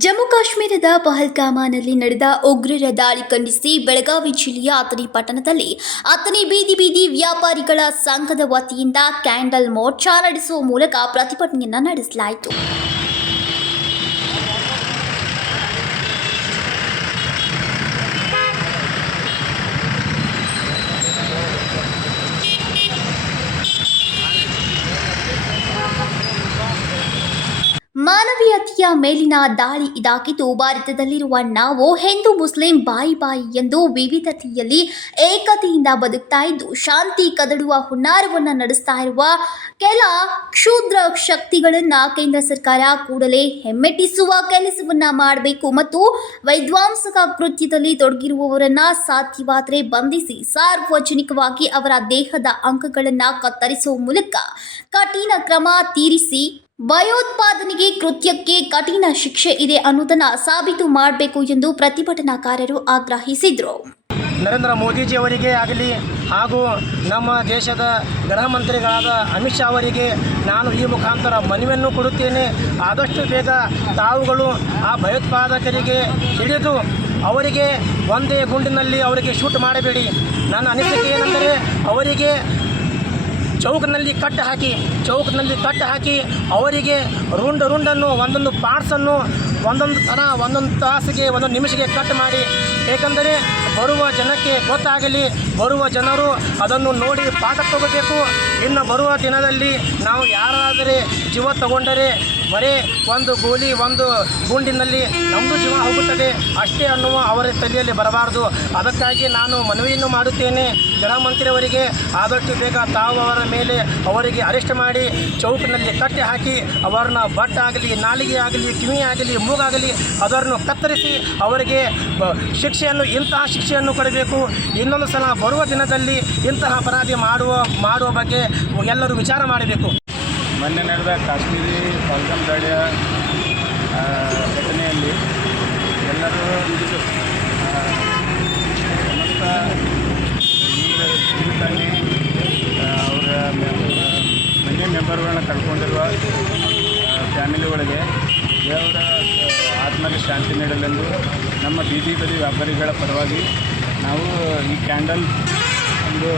ಜಮ್ಮು ಕಾಶ್ಮೀರದ ಪಹಲ್ಗಾಮನಲ್ಲಿ ನಡೆದ ಉಗ್ರರ ದಾಳಿ ಖಂಡಿಸಿ ಬೆಳಗಾವಿ ಜಿಲ್ಲೆಯ ಅಥಣಿ ಪಟ್ಟಣದಲ್ಲಿ ಅಥಣಿ ಬೀದಿ ವ್ಯಾಪಾರಿಗಳ ಸಂಘದ ವತಿಯಿಂದ ಕ್ಯಾಂಡಲ್ ಮೋರ್ಚಾ ನಡೆಸುವ ಮೂಲಕ ಪ್ರತಿಭಟನೆಯನ್ನು ನಡೆಸಲಾಯಿತು. ಮಾನವೀಯತೆಯ ಮೇಲಿನ ದಾಳಿ ಇದಾಗಿದ್ದು, ಭಾರತದಲ್ಲಿರುವ ನಾವು ಹಿಂದೂ ಮುಸ್ಲಿಂ ಬಾಯಿ ಎಂದು ವಿವಿಧತೆಯಲ್ಲಿ ಏಕತೆಯಿಂದ ಬದುಕ್ತಾ ಇದ್ದು ಶಾಂತಿ ಕದಡುವ ಹುನ್ನಾರವನ್ನು ನಡೆಸ್ತಾ ಇರುವ ಕೆಲ ಕ್ಷುದ್ರ ಶಕ್ತಿಗಳನ್ನು ಕೇಂದ್ರ ಸರ್ಕಾರ ಕೂಡಲೇ ಹಿಮ್ಮೆಟ್ಟಿಸುವ ಕೆಲಸವನ್ನ ಮಾಡಬೇಕು ಮತ್ತು ವೈಧ್ವಂಸಕ ಕೃತ್ಯದಲ್ಲಿ ತೊಡಗಿರುವವರನ್ನ ಸಾಧ್ಯವಾದರೆ ಬಂಧಿಸಿ ಸಾರ್ವಜನಿಕವಾಗಿ ಅವರ ದೇಹದ ಅಂಗಗಳನ್ನು ಕತ್ತರಿಸುವ ಮೂಲಕ ಕಠಿಣ ಕ್ರಮ ತೀರಿಸಿ ಭಯೋತ್ಪಾದನೆಗೆ ಕೃತ್ಯಕ್ಕೆ ಕಠಿಣ ಶಿಕ್ಷೆ ಇದೆ ಅನ್ನೋದನ್ನ ಸಾಬೀತು ಮಾಡಬೇಕು ಎಂದು ಪ್ರತಿಭಟನಾಕಾರರು ಆಗ್ರಹಿಸಿದರು. ನರೇಂದ್ರ ಮೋದಿಜಿ ಅವರಿಗೆ ಆಗಲಿ ಹಾಗೂ ನಮ್ಮ ದೇಶದ ಗೃಹ ಮಂತ್ರಿಗಳಾದ ಅಮಿತ್ ಶಾ ಅವರಿಗೆ ನಾನು ಈ ಮುಖಾಂತರ ಮನವಿಯನ್ನು ಕೊಡುತ್ತೇನೆ. ಆದಷ್ಟು ಬೇಗ ತಾವುಗಳು ಆ ಭಯೋತ್ಪಾದಕರಿಗೆ ಹಿಡಿದು ಅವರಿಗೆ ಒಂದೇ ಗುಂಡಿನಲ್ಲಿ ಅವರಿಗೆ ಶೂಟ್ ಮಾಡಬೇಡಿ. ನನ್ನ ಅನಿಸಿಕೆ ಏನೆಂದರೆ ಅವರಿಗೆ ಚೌಕ್ನಲ್ಲಿ ಕಟ್ಟು ಹಾಕಿ ಅವರಿಗೆ ರುಂಡನ್ನು ಒಂದೊಂದು ಪಾರ್ಟ್ಸನ್ನು ಒಂದೊಂದು ತಾಸಿಗೆ ಒಂದೊಂದು ನಿಮಿಷಕ್ಕೆ ಕಟ್ ಮಾಡಿ, ಏಕೆಂದರೆ ಬರುವ ಜನಕ್ಕೆ ಗೊತ್ತಾಗಲಿ, ಬರುವ ಜನರು ಅದನ್ನು ನೋಡಿ ಪಾಠ ತಗೋಬೇಕು. ಇನ್ನು ಬರುವ ದಿನದಲ್ಲಿ ನಾವು ಯಾರಾದರೆ ಜೀವ ತಗೊಂಡರೆ ಬರೀ ಒಂದು ಗೋಲಿ ಒಂದು ಗುಂಡಿನಲ್ಲಿ ನಮ್ಮದು ಜೀವ ಹೋಗುತ್ತದೆ ಅಷ್ಟೇ ಅನ್ನುವ ಅವರ ತಲೆಯಲ್ಲಿ ಬರಬಾರದು. ಅದಕ್ಕಾಗಿ ನಾನು ಮನವಿಯನ್ನು ಮಾಡುತ್ತೇನೆ ಗೃಹ ಮಂತ್ರಿಯವರಿಗೆ, ಆದಷ್ಟು ಬೇಗ ತಾವು ಅವರ ಮೇಲೆ ಅವರಿಗೆ ಅರೆಸ್ಟ್ ಮಾಡಿ ಚೌಕಿನಲ್ಲಿ ಕಟ್ಟಿ ಹಾಕಿ ಅವರನ್ನ ಬಟ್ಟಾಗಲಿ, ನಾಲಿಗೆ ಆಗಲಿ, ಕಿವಿ ಆಗಲಿ, ಮೂಗಾಗಲಿ ಅದನ್ನು ಕತ್ತರಿಸಿ ಅವರಿಗೆ ಇಂತಹ ಶಿಕ್ಷೆಯನ್ನು ಕೊಡಬೇಕು. ಇನ್ನೊಂದು ಸಲ ಬರುವ ದಿನದಲ್ಲಿ ಇಂತಹ ಅಪರಾಧಿ ಮಾಡುವ ಬಗ್ಗೆ ಎಲ್ಲರೂ ವಿಚಾರ ಮಾಡಬೇಕು. ಮೊನ್ನೆ ನಡೆದ ಕಾಶ್ಮೀರಿ ಪಹಲ್ಗಾಮ್ ದಾಳಿಯ ಘಟನೆಯಲ್ಲಿ ಎಲ್ಲರೂ ಸಮಸ್ತ ಜೀವಿತಾన్ని ಅವರ ಮನೆ ಮೆಂಬರ್ಗಳನ್ನ ಕಳ್ಕೊಂಡಿರುವ ಫ್ಯಾಮಿಲಿಗಳಿಗೆ ದೇವರ ಆತ್ಮಕ್ಕೆ ಶಾಂತಿ ನೀಡಲೆಂದು ನಮ್ಮ ಬೀದಿ ವ್ಯಾಪಾರಿಗಳ ಪರವಾಗಿ ನಾವು ಈ ಕ್ಯಾಂಡಲ್ ಒಂದು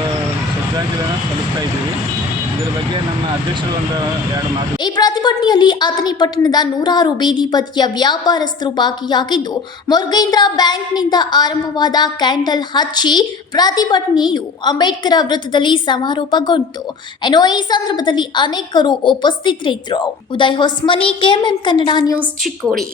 ಶ್ರದ್ಧಾಂಜಲಿಯನ್ನು ಸಲ್ಲಿಸ್ತಾ ಇದ್ದೀವಿ. ಇದರ ಬಗ್ಗೆ ನಮ್ಮ ಅಧ್ಯಕ್ಷರು ಒಂದು ಎರಡು ಮಾತು. ಈ ಪ್ರತಿಭಟನೆಯಲ್ಲಿ ಅಥಣಿ ಪಟ್ಟಣದ ನೂರಾರು ಬೀದಿ ಬದಿಯ ವ್ಯಾಪಾರಸ್ಥರು ಭಾಗಿಯಾಗಿದ್ದು, ಮುರುಗೇಂದ್ರ ಬ್ಯಾಂಕ್ನಿಂದ ಆರಂಭವಾದ ಕ್ಯಾಂಡಲ್ ಹಚ್ಚಿ ಪ್ರತಿಭಟನೆಯು ಅಂಬೇಡ್ಕರ್ ವೃತ್ತದಲ್ಲಿ ಸಮಾರೋಪಗೊಂಡಿತು. ಈ ಸಂದರ್ಭದಲ್ಲಿ ಅನೇಕರು ಉಪಸ್ಥಿತರಿದ್ದರು. Uday Hosmani, KMM Kannada news, Chikkodi.